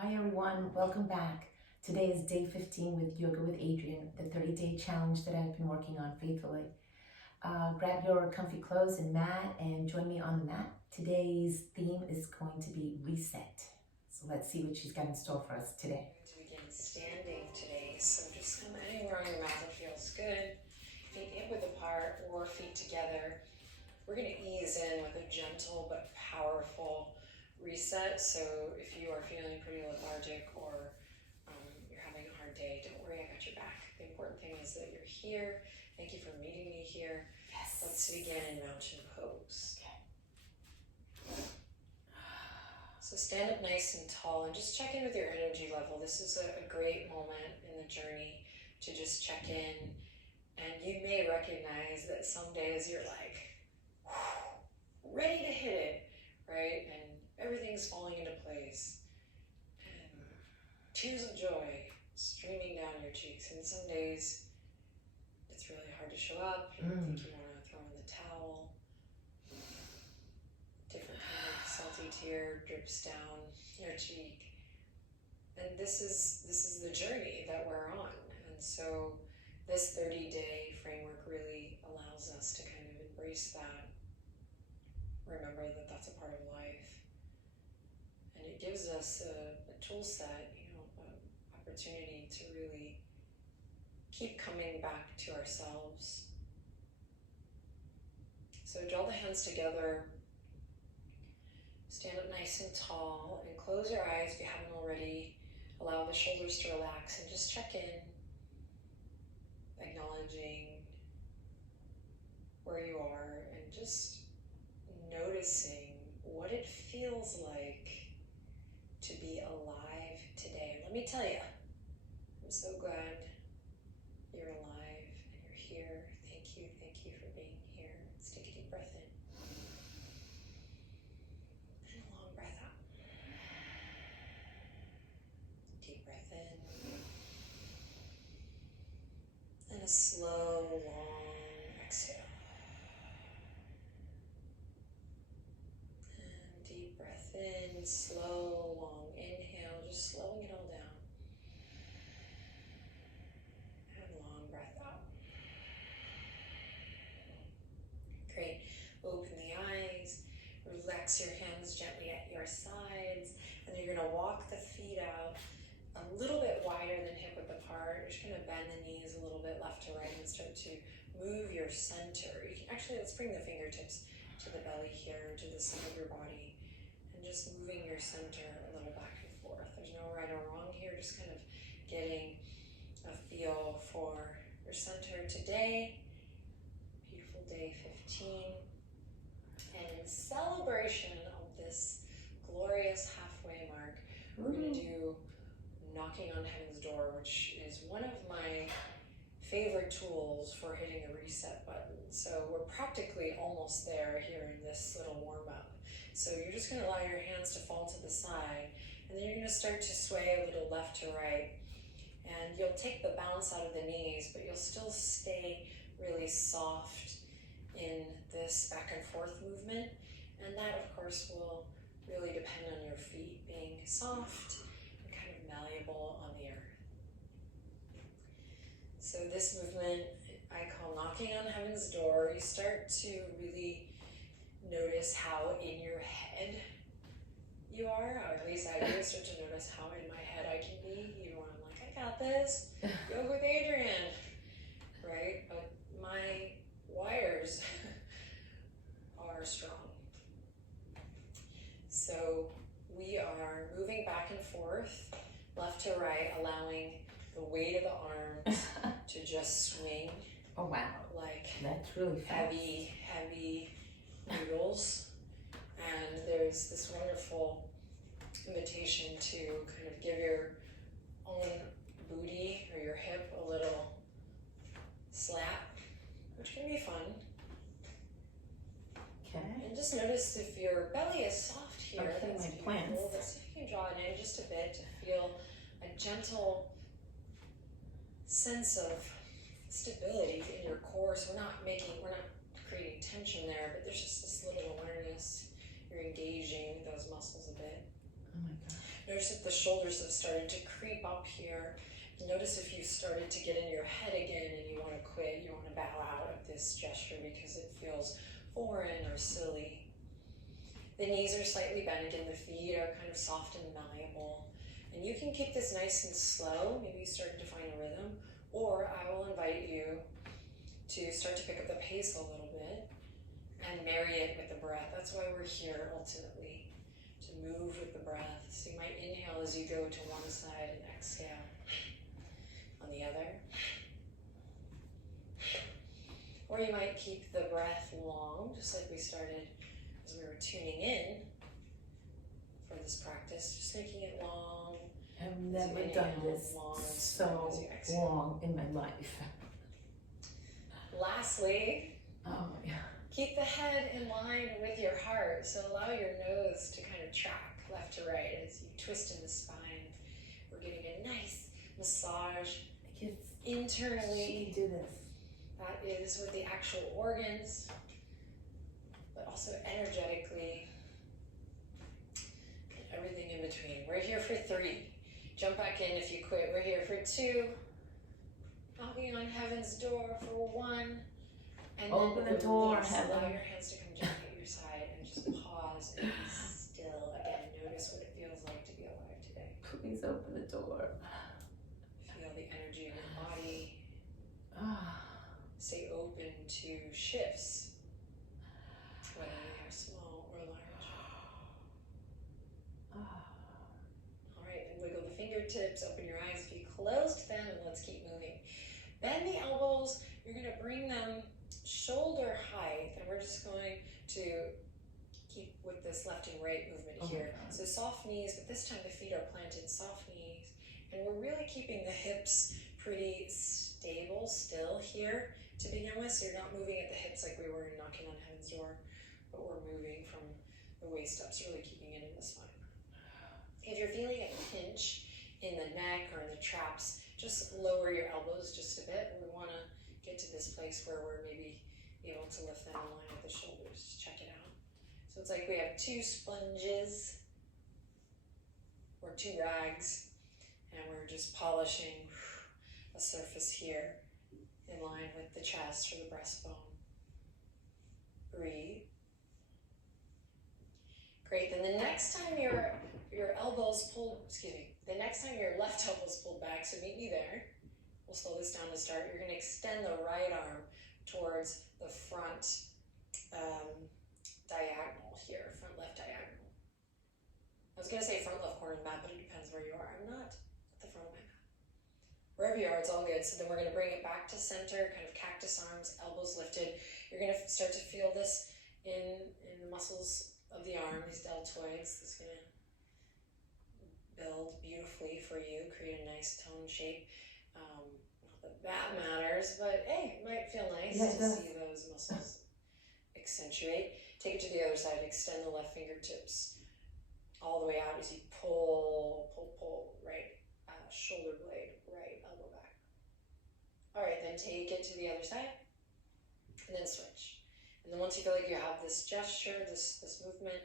Hi everyone, welcome back. Today is day 15 with Yoga with Adriene, the 30-day challenge that I've been working on faithfully. Grab your comfy clothes and mat and join me on the mat. Today's theme is going to be reset. So let's see what she's got in store for us today. To begin standing today, so just come anywhere on your mat that feels good. Feet hip width apart or feet together. We're going to ease in with a gentle but powerful reset. So if you are feeling pretty lethargic or you're having a hard day, don't worry, I got your back. The important thing is that you're here. Thank you for meeting me here. Yes. Let's begin in mountain pose. Okay. So stand up nice and tall and just check in with your energy level. This is a great moment in the journey to just check in. And you may recognize that some days you're like, ready to hit it, right? And everything's falling into place. And tears of joy streaming down your cheeks. And some days it's really hard to show up. You think you want to throw in the towel. Different kind of salty tear drips down your cheek. And this is the journey that we're on. And so this 30-day framework really allows us to kind of embrace that. Remember that that's a part of life. And it gives us a tool set, an opportunity to really keep coming back to ourselves. So draw the hands together. Stand up nice and tall and close your eyes if you haven't already. Allow the shoulders to relax and just check in, acknowledging where you are and just noticing what it feels like to be alive today. Let me tell you, I'm so glad you're alive and you're here. Thank you for being here. Let's take a deep breath in. And a long breath out. Deep breath in. And a slow, long exhale. And deep breath in, slow, long inhale, just slowing it all down. And long breath out. Great. Open the eyes. Relax your hands gently at your sides. And you're going to walk the feet out a little bit wider than hip width apart. You're just going to bend the knees a little bit left to right and start to move your center. You can actually, let's bring the fingertips to the belly here, to the side of your body, and just moving your center a little back and forth. There's no right or wrong here, just kind of getting a feel for your center today. Beautiful day 15. And in celebration of this glorious halfway mark, we're going to do knocking on heaven's door, which is one of my favorite tools for hitting the reset button. So we're practically almost there here in this little warm-up. So you're just going to allow your hands to fall to the side, and then you're going to start to sway a little left to right. And you'll take the bounce out of the knees, but you'll still stay really soft in this back and forth movement. And that, of course, will really depend on your feet being soft and kind of malleable on the earth. So this movement I call knocking on heaven's door. You start to really notice how in your head you are, or at least I do start to notice how in my head I can be, even when I'm like, I got this, yoga with Adriene, right? But my wires are strong. So we are moving back and forth, left to right, allowing the weight of the arms to just swing. Oh wow, like that's really fast. heavy noodles. And there's this wonderful invitation to kind of give your own booty or your hip a little slap, which can be fun. Okay. And just notice if your belly is soft here. Okay, That's my beautiful. plants. Let's see if you can draw it in just a bit to feel a gentle sense of stability in your core. So we're not creating tension there, but there's just this little awareness. You're engaging those muscles a bit. Oh my gosh. Notice if the shoulders have started to creep up here. Notice if you started to get in your head again and you want to quit, you want to bow out of this gesture because it feels foreign or silly. The knees are slightly bent and the feet are kind of soft and malleable. And you can keep this nice and slow, maybe starting to find a rhythm, or I will invite you to start to pick up the pace a little bit and marry it with the breath. That's why we're here ultimately, to move with the breath. So you might inhale as you go to one side and exhale on the other. Or you might keep the breath long, just like we started as we were tuning in for this practice, just making it long. I've never done this so long in my life. Lastly, yeah. Keep the head in line with your heart. So allow your nose to kind of track left to right as you twist in the spine. We're getting a nice massage internally. Do this. That is with the actual organs, but also energetically, and everything in between. We're here for 3. Jump back in if you quit. We're here for 2. Knocking on heaven's door for 1. And open then the door, release. heaven. Allow your hands to come gently at your side and just pause and be still. Again, notice what it feels like to be alive today. Please open the door. Feel the energy of your body. Stay open to shifts, whether they are small or large. All right, then wiggle the fingertips, open your eyes if you closed them, and let's keep moving. Bend the elbows. You're going to bring them shoulder height, and we're just going to keep with this left and right movement here. So soft knees, but this time the feet are planted, soft knees, and we're really keeping the hips pretty stable still here to begin with, so you're not moving at the hips like we were knocking on heaven's door, but we're moving from the waist up, so really keeping it in the spine. If you're feeling a pinch in the neck or in the traps, just lower your elbows just a bit. We want to get to this place where we're maybe able to lift them in line with the shoulders. Just check it out. So it's like we have 2 sponges or 2 rags, and we're just polishing a surface here in line with the chest or the breastbone. Breathe. Great, then the next time your elbows pulled, the next time your left elbow's pulled back, so meet me there. We'll slow this down to start. You're going to extend the right arm towards the front diagonal here, front left diagonal. I was going to say front left corner of the mat, but it depends where you are. I'm not at the front of my mat. Wherever you are, it's all good. So then we're going to bring it back to center, kind of cactus arms, elbows lifted. You're going to start to feel this in the muscles of the arm, these deltoids. This is going to build beautifully for you, create a nice tone shape. Not that matters, but hey, it might feel nice to see those muscles accentuate. Take it to the other side, extend the left fingertips all the way out as you pull, right shoulder blade, right elbow back. All right, then take it to the other side, and then switch. And then once you feel like you have this gesture, this movement,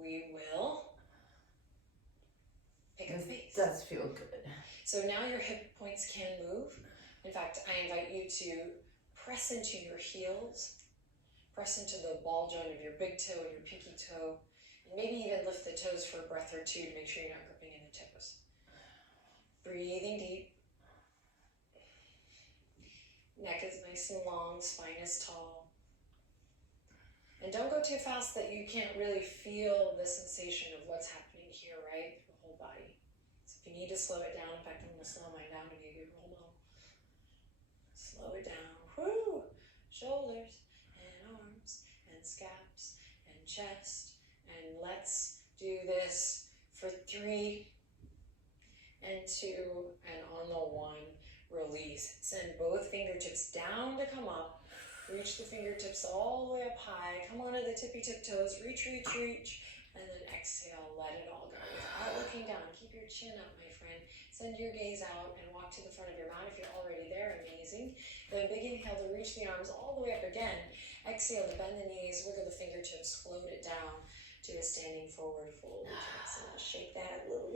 we will pick up the pace. It does feel good. So now your hip points can move. In fact, I invite you to press into your heels, press into the ball joint of your big toe and your pinky toe, and maybe even lift the toes for a breath or 2 to make sure you're not gripping in the toes. Breathing deep. Neck is nice and long, spine is tall. And don't go too fast that you can't really feel the sensation of what's happening here, right? The whole body. So if you need to slow it down, in fact, I'm going to slow mine down to be a good role model. Slow it down. Woo! Shoulders and arms and scaps and chest. And let's do this for 3 and 2, and on the 1, release. Send both fingertips down to come up. Reach the fingertips all the way up high. Come onto the tippy tip toes. Reach, reach, reach. And then exhale. Let it all go. Without looking down. Keep your chin up, my friend. Send your gaze out and walk to the front of your mat if you're already there. Amazing. Then big inhale to reach the arms all the way up again. Exhale to bend the knees. Wiggle the fingertips. Float it down to a standing forward fold. So now shake that a little.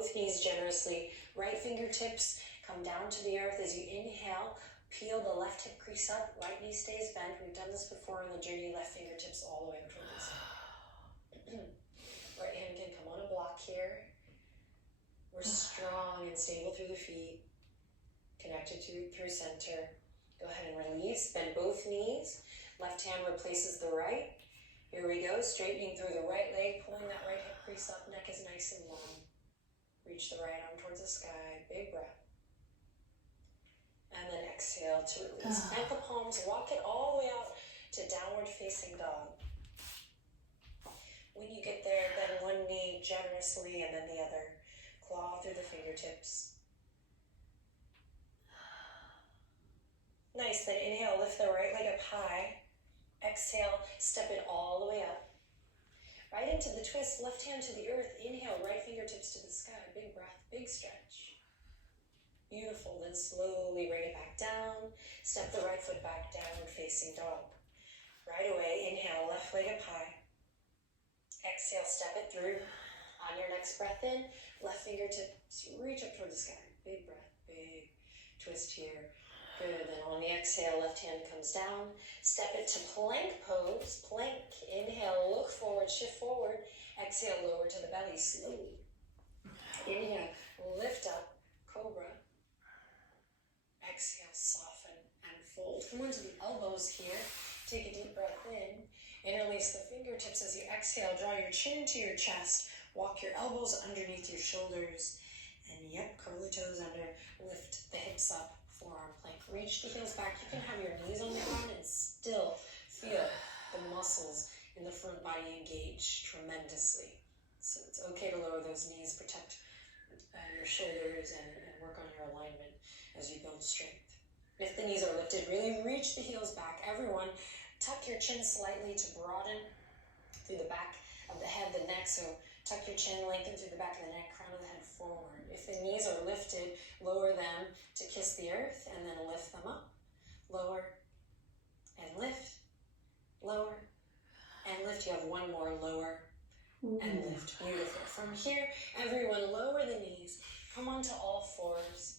both knees generously. Right fingertips come down to the earth as you inhale. Peel the left hip crease up, right knee stays bent. We've done this before on the journey. Left fingertips all the way up toward the sky. Right hand can come on a block here. We're strong and stable through the feet, connected through center. Go ahead and release, bend both knees. Left hand replaces the right. Here we go, straightening through the right leg, pulling that right hip crease up, neck is nice and long. Reach the right arm towards the sky, big breath. And then exhale to release. Plant the palms, walk it all the way out to downward facing dog. When you get there, bend one knee generously and then the other. Claw through the fingertips. Nice, then inhale, lift the right leg up high. Exhale, step it all the way up. Right into the twist, left hand to the earth. Inhale, right fingertips to the sky. Big breath, big stretch. Beautiful, then slowly bring it back down. Step the right foot back, downward facing dog. Right away, inhale, left leg up high. Exhale, step it through. On your next breath in, left fingertips reach up toward the sky. Big breath, big twist here. Good, then on the exhale, left hand comes down. Step it to plank pose. Plank, inhale, look forward, shift forward. Exhale, lower to the belly, slowly. Inhale, lift up, cobra. Exhale, soften and fold. Come onto the elbows here. Take a deep breath in. Interlace the fingertips as you exhale. Draw your chin to your chest. Walk your elbows underneath your shoulders. And yep, curl the toes under. Lift the hips up. Forearm plank. Reach the heels back. You can have your knees on the ground and still feel the muscles in the front body engage tremendously. So it's okay to lower those knees, protect your shoulders, and work on your alignment as you build strength. If the knees are lifted, really reach the heels back. Everyone, tuck your chin slightly to broaden through the back of the head, the neck. So tuck your chin, lengthen through the back of the neck, crown of the head forward. If the knees are lifted, lower them to kiss the earth and then lift them up. Lower and lift, lower and lift. You have one more, lower and lift. Beautiful. From here, everyone lower the knees. Come onto all fours.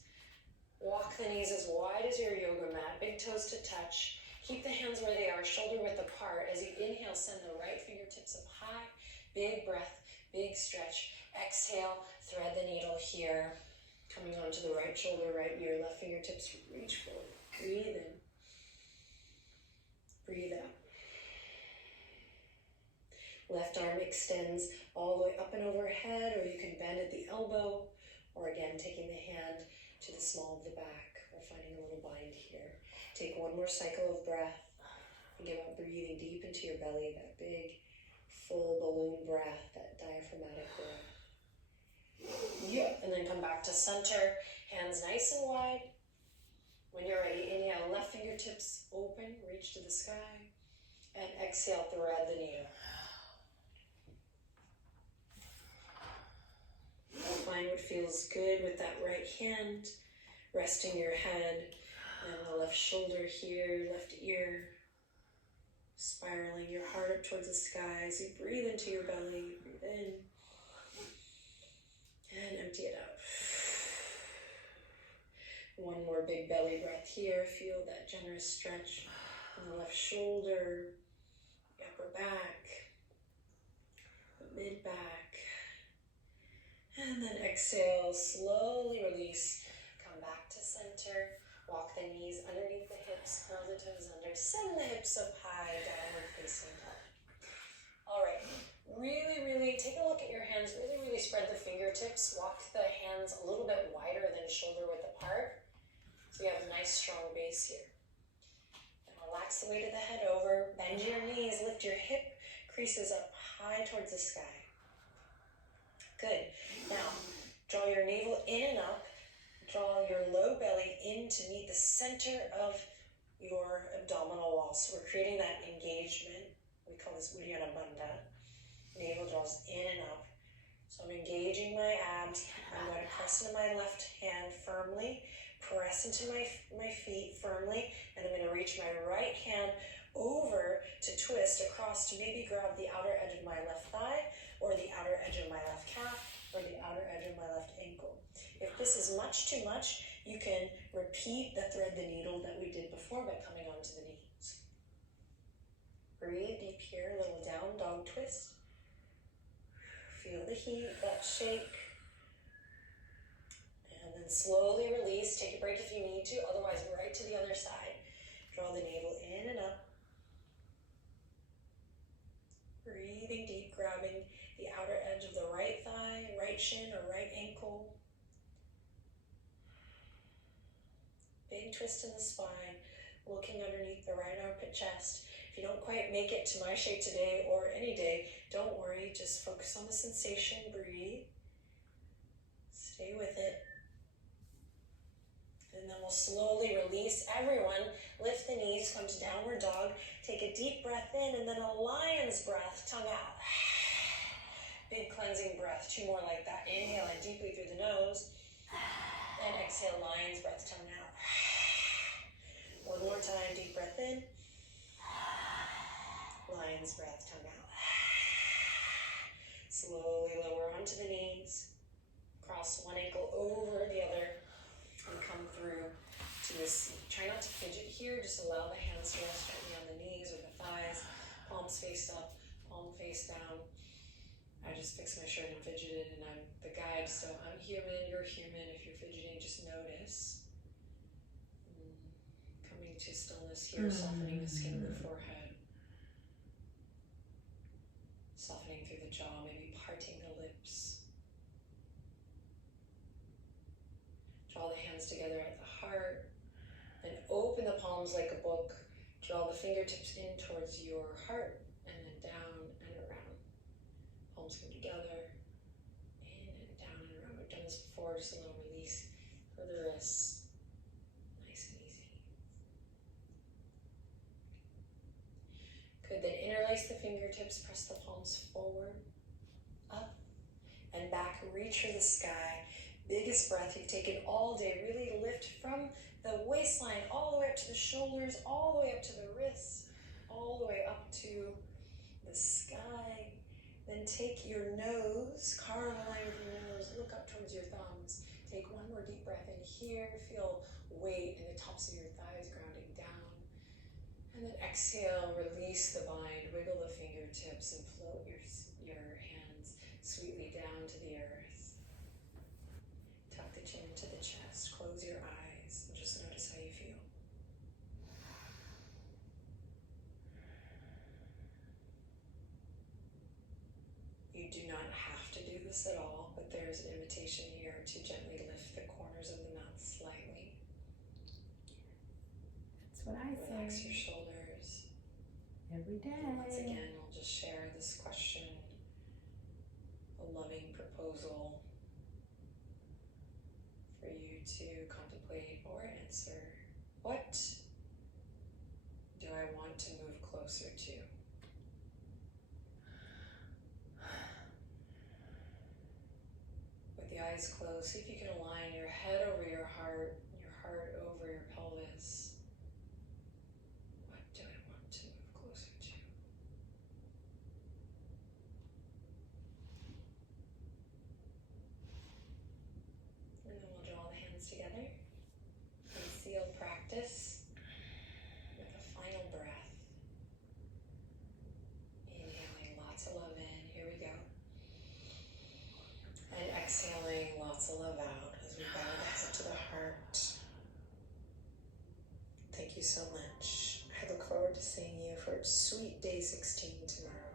Walk the knees as wide as your yoga mat. Big toes to touch. Keep the hands where they are, shoulder width apart. As you inhale, send the right fingertips up high. Big breath, big stretch. Exhale, thread the needle here. Coming onto the right shoulder, right ear, left fingertips reach forward. Breathe in. Breathe out. Left arm extends all the way up and overhead, or you can bend at the elbow, or again, taking the hand to the small of the back. We're finding a little bind here. Take one more cycle of breath. Think about breathing deep into your belly, that big, full balloon breath, that diaphragmatic breath. And then come back to center, hands nice and wide. When you're ready, inhale, left fingertips open, reach to the sky, and exhale, thread the needle. Find what feels good with that right hand, resting your head and the left shoulder here, left ear, spiraling your heart up towards the sky as you breathe into your belly, breathe in, and empty it out. One more big belly breath here. Feel that generous stretch in the left shoulder, the upper back, the mid back. And then exhale, slowly release. Come back to center. Walk the knees underneath the hips, curl the toes under. Send the hips up high, downward facing dog. All right, really take a look at your hands. Really spread the fingertips. Walk the hands a little bit wider than shoulder width apart. So you have a nice strong base here. And relax the weight of the head over. Bend your knees, lift your hip creases up high towards the sky. Good. Now, draw your navel in and up. Draw your low belly in to meet the center of your abdominal wall. So we're creating that engagement. We call this Uddiyana Bandha. Navel draws in and up. So I'm engaging my abs. I'm going to press into my left hand firmly. Press into my feet firmly. And I'm going to reach my right hand over to twist across to maybe grab the outer edge of my left thigh, or the outer edge of my left calf, or the outer edge of my left If this is much too much, you can repeat the thread the needle that we did before by coming onto the knees. Breathe deep here, a little down dog twist. Feel the heat, that shake. And then slowly release. Take a break if you need to, otherwise right to the other side. Draw the navel in and up. Breathing deep, grabbing the outer edge of the right thigh, right shin, or right ankle. Big twist in the spine, looking underneath the right armpit chest. If you don't quite make it to my shape today or any day, don't worry, just focus on the sensation, breathe. Stay with it. And then we'll slowly release. Everyone, lift the knees, come to downward dog. Take a deep breath in and then a lion's breath, tongue out. Big cleansing breath, 2 more like that. Inhale in deeply through the nose. And exhale, lion's breath, tongue out. 1 more time, deep breath in. Lion's breath, tongue out. Slowly lower onto the knees. Cross one ankle over the other. And come through to this seat. Try not to fidget here. Just allow the hands to rest gently on the knees or the thighs. Palms face up, palm face down. I just fixed my shirt and fidgeted, and I'm the guide, so I'm human, you're human. If you're fidgeting, just notice. Coming to stillness here, softening the skin of the forehead. Softening through the jaw, maybe parting the lips. Draw the hands together at the heart. Then open the palms like a book. Draw the fingertips in towards your heart and then down and around. Palms come together. In and down and around. We've done this before, just a little release for the wrists. Nice and easy. Good, then interlace the fingertips, press the palms forward, up, and back. Reach for the sky. Biggest breath you've taken all day. Really lift from the waistline all the way up to the shoulders, all the way up to the wrists, all the way up to the sky. Then take your nose, carve a line with your nose, look up towards your thumbs. Take 1 more deep breath in here. Feel weight in the tops of your thighs grounding down. And then exhale, release the bind, wiggle the fingertips and float your hands sweetly down to the earth. Tuck the chin into the chest, close your eyes, and just notice how you feel. You do not have to do this at all, but there's an invitation here to gently lift the corners of the mouth slightly. That's what I say. Relax your shoulders. Every day. And once again, we'll just share this question, a loving proposal for you to contemplate or answer. What do I want to move closer to? With the eyes closed, see if you can align your head over your heart over your pelvis. What do I want to move closer to? And then we'll draw the hands together and seal practice with a final breath. Inhaling lots of love in, here we go. And exhaling lots of love out as we bow the head to the heart. Thank you so much. I look forward to seeing you for sweet day 16 tomorrow.